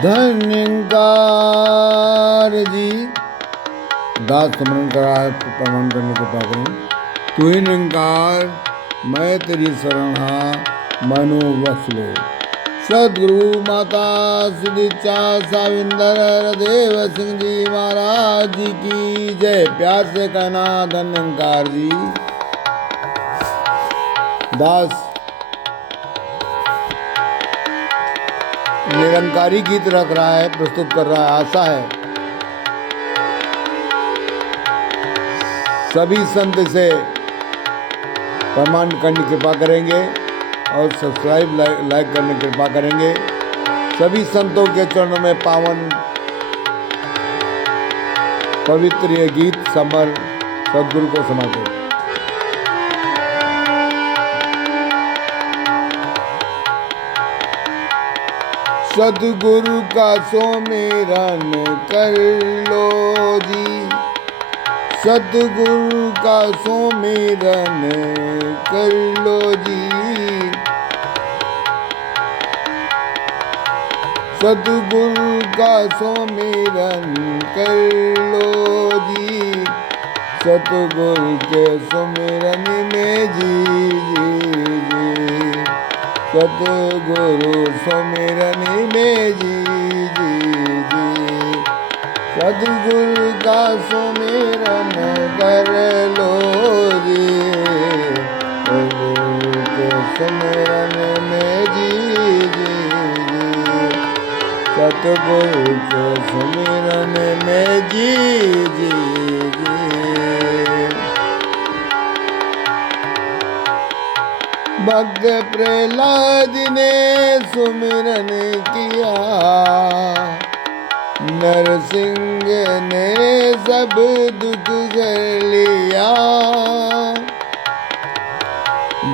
धन्यकार जी दास स्मरण करा है प्रमाण करने को पाकर तू ही निरंकार मैं तेरी शरणा मनो वसलो। सदगुरु माता सुदीक्षा साविंदर हरदेव सिंह जी महाराज जी की जय। प्यार से कहना धन्यकार जी। दास निरंकारी गीत रख रहा है, प्रस्तुत कर रहा है। आशा है सभी संत से प्रमाण करने की कृपा करेंगे और सब्सक्राइब लाइक करने की कृपा करेंगे। सभी संतों के चरणों में पावन पवित्र ये गीत समर सदगुरु को समर्पित। सदगुरु का सुमिरन कर लो जी, सदगुरु का सुमिरन कर लो जी। सदगुरु का सुमिरन कर लो जी, सतगुरु के सुमिरन में जी जी जी। सतगुरु सुमिरन में जी जी जी। सतगुरु का सुमिरन कर लो जी, सतगुरु के सुमिरन में जी जी जी। सतगुरु के सुमिरन में जी जी जी। भक्त प्रहलाद ने सुमिरन किया, नरसिंह ने सब दुख कर लिया।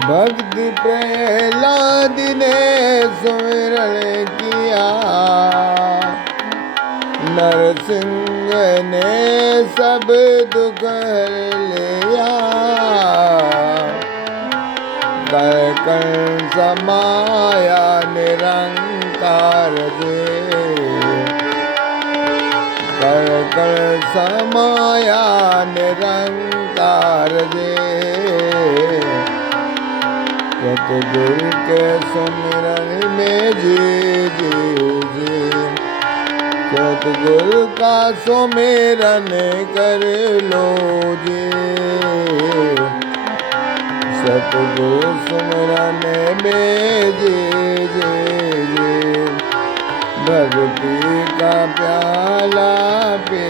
भक्त प्रहलाद ने सुमिरन किया, नरसिंह ने सब दुख कर लिया। कर समाया निरंकार दे, कर समाया निरंकार दे। सतगुरु के सुमिरन में जी जी जी। सतगुरु का सुमिरन कर लो जी, सतगुरु सुमिरन में जी जी जी। भक्ति का प्याला पे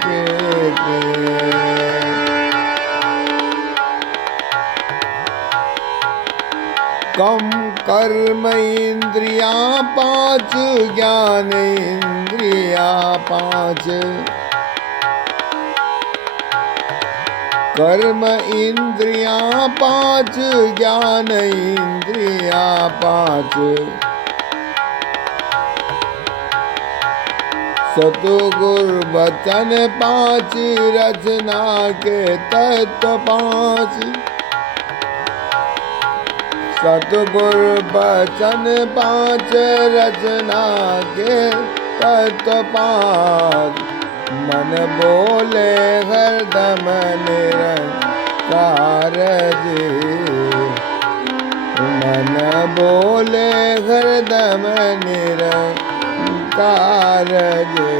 पे पे। कम कर्म इंद्रियां पांच, ज्ञान इंद्रियां पांच। कर्म इंद्रियां पांच, ज्ञान इंद्रियां पांच। सतगुरु वचन पांच, रचना के तत्व पांच। सतगुरु वचन पांच, रचना के तत्व पांच। मन बोले हरदम निरंकार जी, मन बोले हरदम निरंकार जी।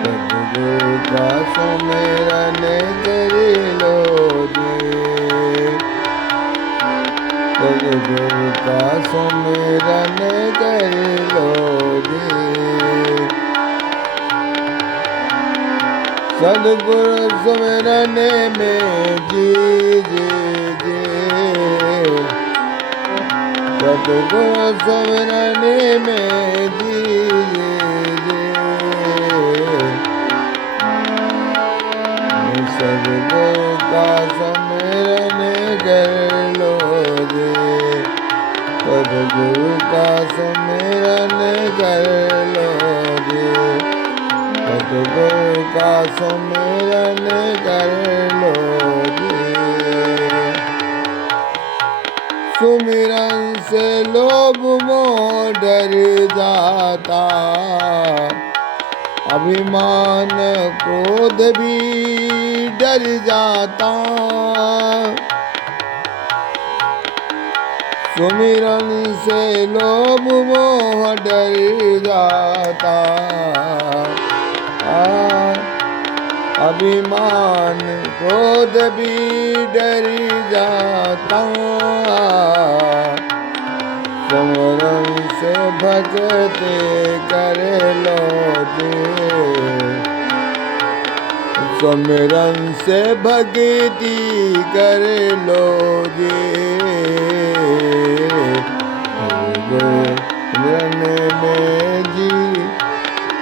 सतगुरु का सुमिरन कर लो जी, सतगुरु का सुमिरन कर लो जी। सदगुरु सुमिरन में जी जी जी। सदगुरु सुमिरन में जी जी जी। सदगुरु का सुमिरन कर लो जी, सदगुरु का सुमिरन कर लो जी। सतगुरु का सुमिरन कर लो जी। सुमिरन से लोभ मोह डर जाता, अभिमान क्रोध भी डर जाता। सुमिरन से लोभ मोह डर जाता, अभिमान क्रोध भी डर जाता। सुमिरन से भक्ति कर लो जी, सुमिरन से भक्ति कर लो जी। सुमिरन में जी,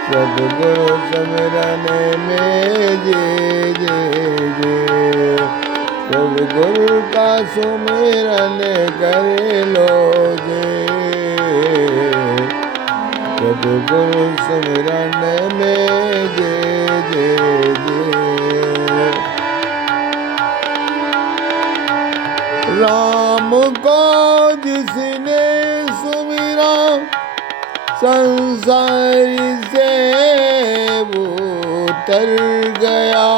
सद्गुरु सुमिरन में जी जी। सद्गुरु का सुमिरन कर लो जी, सद्गुरु सुमिरन में जी जी। राम को जिसने सुमिरा, संसार से वो तर गया।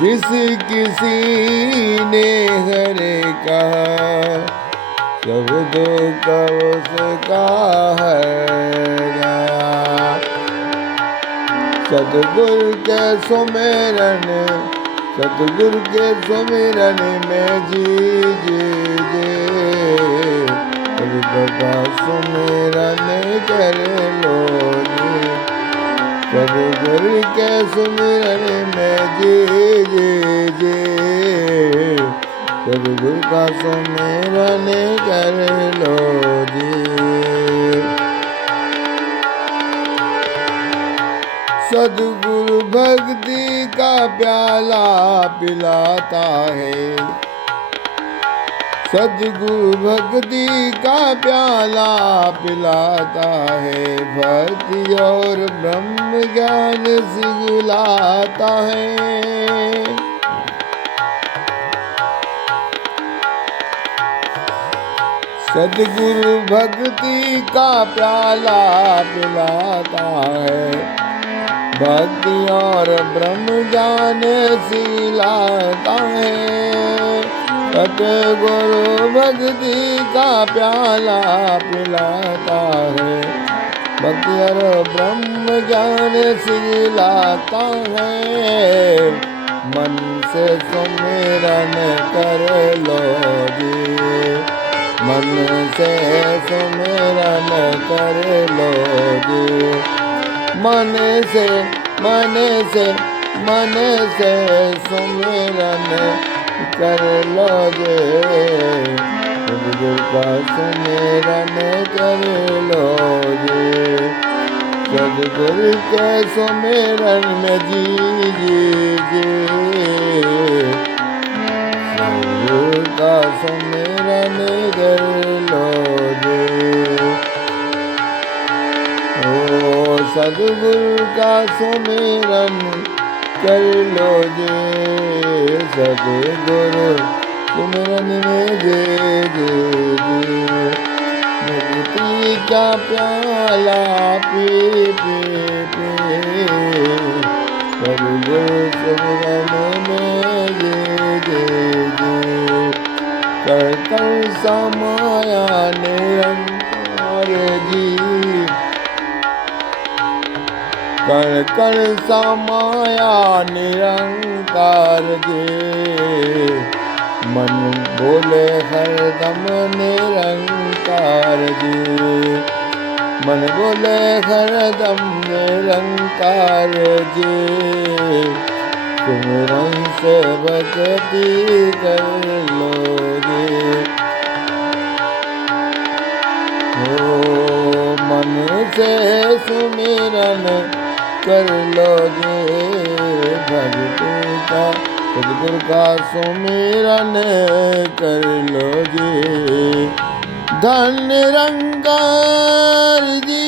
जिस किसी ने हरे कहा, सब दुख उसका हर गया। सतगुरु के सुमिरन, सतगुरु के सुमिरन में जी जी जी। सतगुरु सुमिरन कर लो जी, सतगुरु के सुमिरन में जी जी जी। सतगुरु का सुमिरन कर लो जी। सद्गुरु भक्ति का प्याला पिलाता है, सद्गुरु भक्ति का प्याला पिलाता है। भक्ति और ब्रह्म ज्ञान सिखलाता है। सद्गुरु भक्ति का प्याला पिलाता है, भक्ति और ब्रह्म ज्ञान सिखलाता है। सतगुरु भक्ति का प्याला पिलाता है, भक्ति और ब्रह्म ज्ञान सिखलाता है। मन से सुमिरन कर लो जी, मन से सुमिरन कर लो जी। मन से मन से मन से सुमिरन कर लो जे। सद्गुरु का सुमिरन कर लो जे, सद्गुरु के सुमिरन में जी जी जी। सद्गुरु का सुमिरन कर लो जे। ओ सद्गुरु का सुमिरन कर लो जे, सद्गुरु सुमिरन में जे जे जे। भक्ति का प्याला पी पी पी, सद्गुरु सुमिरन में जे जे जे। कर कर समाया निरंकार जी, कर कर समाया निरंकार जी। मन बोले हरदम निरंकार जी, मन बोले हरदम निरंकार जी। सुमिरन से भक्ति कर लो जी। ओ मन से सुमिरन कर लो जी, भक्ति का सद्गुरु का सुमिरन कर लो जी। धन निरंकार जी।